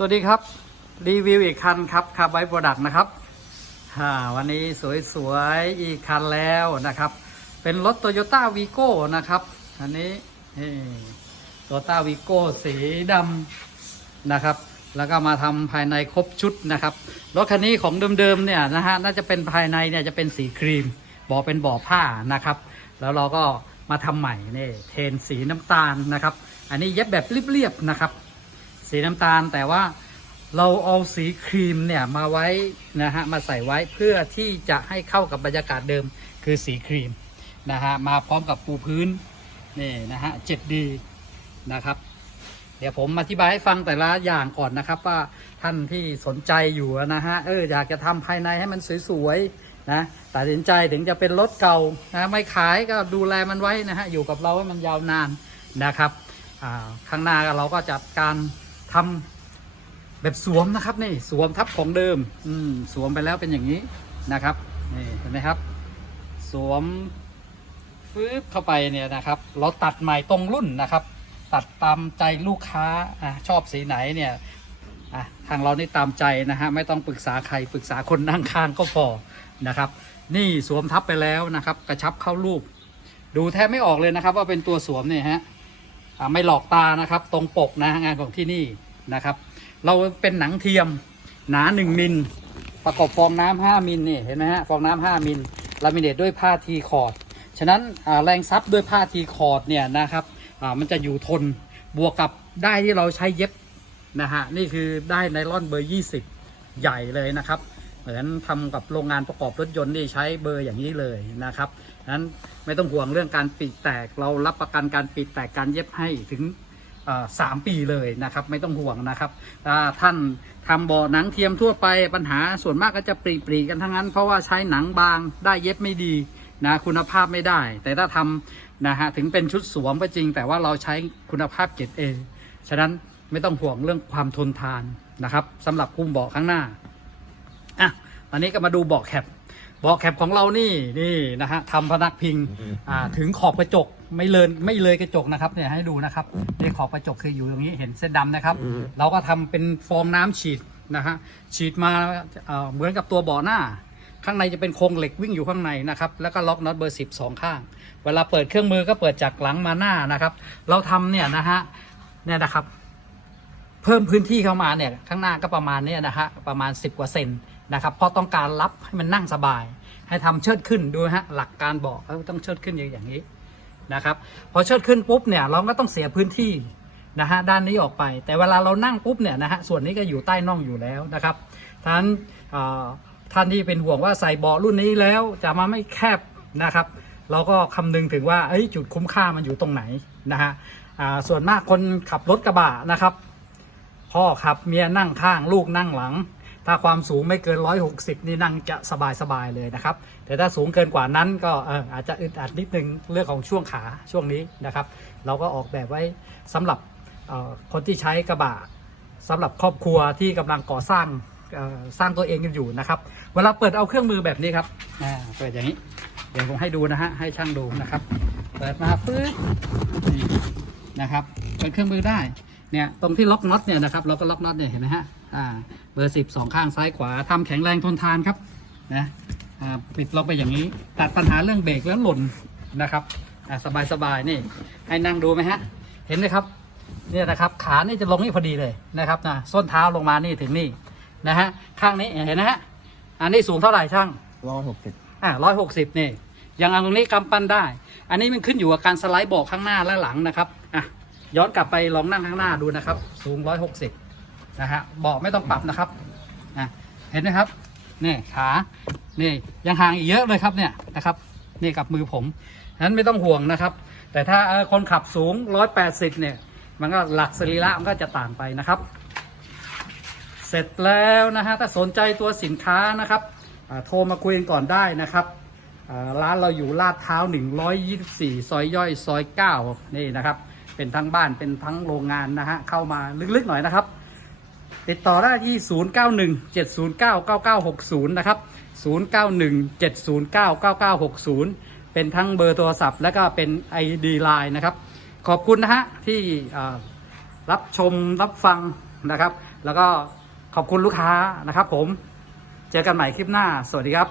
สวัสดีครับรีวิวอีกคันครับคาร์ไบโปรดักนะครับวันนี้สวยๆอีกคันแล้วนะครับ เป็นรถโตโยต้าวีโก้นะครับอันนี้โตโยต้าวีโก้สีดำนะครับ แล้วก็มาทำภายในครบชุดนะครับรถคันนี้ของเดิมๆเนี่ยนะฮะน่าจะเป็นภายในเนี่ยจะเป็นสีครีมบ่อเป็นบ่อผ้านะครับ แล้วเราก็มาทำใหม่นี่เทนสีน้ำตาลนะครับ อันนี้เย็บแบบเรียบๆนะครับสีน้ำตาล แต่ว่าเราเอาสีครีมเนี่ยมาไว้นะฮะมาใส่ไว้เพื่อที่จะให้เข้ากับบรรยากาศเดิมคือสีครีมนะฮะมาพร้อมกับปูพื้นนี่นะฮะเจ็ดดีนะครับเดี๋ยวผมอธิบายให้ฟังแต่ละอย่างก่อนนะครับ ว่าท่านที่สนใจอยู่นะฮะเอออยากจะทำภายในให้มันสวยๆนะตัดสินใจถึงจะเป็นรถเก่านะไม่ขายก็ดูแลมันไว้นะฮะอยู่กับเราให้มันยาวนานนะครับข้างหน้าเราก็จัดการทำแบบสวมนะครับ นี่สวมทับของเดิมอืมสวมไปแล้วเป็นอย่างนี้นะครับนี่เห็นไหมครับ สวมฟืบเข้าไปเนี่ยนะครับ เราตัดใหม่ตรงรุ่นนะครับ ตัดตามใจลูกค้าอ่ะชอบสีไหนเนี่ยอ่ะทางเรานี่ตามใจนะฮะไม่ต้องปรึกษาใครปรึกษาคนนั่งข้างก็พอนะครับ นี่สวมทับไปแล้วนะครับ กระชับเข้ารูป ดูแทบไม่ออกเลยนะครับ ว่าเป็นตัวสวมเนี่ยฮะไม่หลอกตานะครับ ตรงปกนะงานของที่นี่นะครับเราเป็นหนังเทียมหนา 1 มิลประกอบฟองน้ำ 5มิลนี่เห็นไหมฮะฟองน้ำ 5มิลลามิเนตด้วยผ้าทีคอร์ดฉะนั้นแรงซับด้วยผ้าทีคอร์ดเนี่ยนะครับมันจะอยู่ทนบวกกับได้ที่เราใช้เย็บนะฮะนี่คือได้ไนล่อนเบอร์ 20 ใหญ่เลยนะครับเหมือนทำกับโรงงานประกอบรถยนต์นี่ใช้เบอร์อย่างนี้เลยนะครับนั้นไม่ต้องห่วงเรื่องการปีแตกเรารับประกันการปีแตกการเย็บให้ถึงสามปีเลยนะครับไม่ต้องห่วงนะครับท่านทำบ่อหนังเทียมทั่วไปปัญหาส่วนมากก็จะปรีปรีกันทั้งนั้น เพราะว่าใช้หนังบางได้เย็บไม่ดีนะคุณภาพไม่ได้ แต่ถ้าทำนะฮะถึงเป็นชุดสวมก็จริง แต่ว่าเราใช้คุณภาพเกรดเอฉะนั้นไม่ต้องห่วงเรื่องความทนทานนะครับสำหรับคุ่มบ่อข้างหน้าอ่ะตอนนี้ก็มาดูบ่อแคปเบาะแคปของเรานี่นี่นะฮะทำพนักพิงอ่าถึงขอบกระจกไม่เลยไม่เลยกระจกนะครับเนี่ยให้ดูนะครับนี่ขอบกระจกคืออยู่ตรงนี้เห็นเส้นดำนะครับเราก็ทำเป็นฟองน้ำฉีดนะฮะฉีดมาเหมือนกับตัวเบาะหน้า ข้างในจะเป็นโครงเหล็กวิ่งอยู่ข้างในนะครับแล้วก็ล็อกน็อตเบอร์สิบสองข้าง เวลาเปิดเครื่องมือก็เปิดจากหลังมาหน้านะครับเราทำเนี่ยนะฮะเนี่ยนะครับเพิ่มพื้นที่เข้ามาเนี่ยข้างหน้าก็ประมาณนี้นะฮะประมาณสิบกว่าเซนนะครับเพราะต้องการรับให้มันนั่งสบายให้ทำเชิดขึ้นดูฮะหลักการบอกต้องเชิดขึ้นอย่างนี้นะครับพอเชิดขึ้นปุ๊บเนี่ยเราก็ต้องเสียพื้นที่นะฮะด้านนี้ออกไป แต่เวลาเรานั่งปุ๊บเนี่ยนะฮะส่วนนี้ก็อยู่ใต้น่องอยู่แล้วนะครับท่านท่านที่เป็นห่วงว่าใส่เบาะรุ่นนี้แล้วจะมาไม่แคบนะครับเราก็คำนึงถึงว่าจุดคุ้มค่ามันอยู่ตรงไหนนะฮะส่วนมากคนขับรถกระบะนะครับพ่อขับเมียนั่งข้าง ลูกนั่งหลังถ้าความสูงไม่เกิน 160 นี่นั่งจะสบายสบายเลยนะครับ แต่ถ้าสูงเกินกว่านั้นก็อาจจะอึดอัดนิดนึงเรื่องของช่วงขาช่วงนี้นะครับ เราก็ออกแบบไว้สำหรับคนที่ใช้กระบะสำหรับครอบครัวที่กำลังก่อสร้างสร้างตัวเองกันอยู่นะครับ เวลาเปิดเอาเครื่องมือแบบนี้ครับเปิดอย่างนี้ เดี๋ยวผมให้ดูนะฮะให้ช่างดูนะครับ เปิดมาปึ๊บนะครับเปิดเครื่องมือได้เนี่ย ตรงที่ล็อกน็อตเนี่ยนะครับเราก็ล็อกน็อตเนี่ย เห็นไหมฮะ อ่า เบอร์สิบสองข้างซ้ายขวา ทำแข็งแรงทนทานครับ นะ อ่า ปิดล็อกไปอย่างนี้ ตัดปัญหาเรื่องเบรกแล้วหล่นนะครับ อ่าสบายสบายนี่ ให้นั่งดูไหมฮะ เห็นไหมครับ เนี่ยนะครับ ขานี่จะลงนี่พอดีเลยนะครับนะส้นเท้าลงมานี่ถึงนี่ นะฮะ ข้างนี้ เห็นนะฮะ อันนี้สูงเท่าไหร่ช่างร้อยหกสิบอ่าร้อยหกสิบนี่ ยังเอาตรงนี้กำปั้นได้ อันนี้มันขึ้นอยู่กับการสไลด์บอกข้างหน้าและหลังนะครับอ่ะย้อนกลับไปลองนั่งข้างหน้าดูนะครับ สูง 160นะฮะเบาะไม่ต้องปรับนะครับนะเห็นไหมครับนี่ขานี่ยังห่างอีกเยอะเลยครับเนี่ยนะครับ นี่กับมือผม นั้นไม่ต้องห่วงนะครับ แต่ถ้าคนขับสูง 180 เนี่ย มันก็หลักสรีระมันก็จะต่างไปนะครับ เสร็จแล้วนะฮะถ้าสนใจตัวสินค้านะครับโทรมาคุยกันก่อนได้นะครับร้านเราอยู่ลาดเท้า124ซอยย่อยซอย9นี่นะครับเป็นทั้งบ้านเป็นทั้งโรงงานนะฮะเข้ามาลึกๆหน่อยนะครับ ติดต่อได้ที่0917099960นะครับ0917099960 เป็นทั้งเบอร์โทรศัพท์ และก็เป็น ID Line นะครับ ขอบคุณนะฮะที่รับชมรับฟังนะครับ แล้วก็ขอบคุณลูกค้านะครับ ผมเจอกันใหม่คลิปหน้า สวัสดีครับ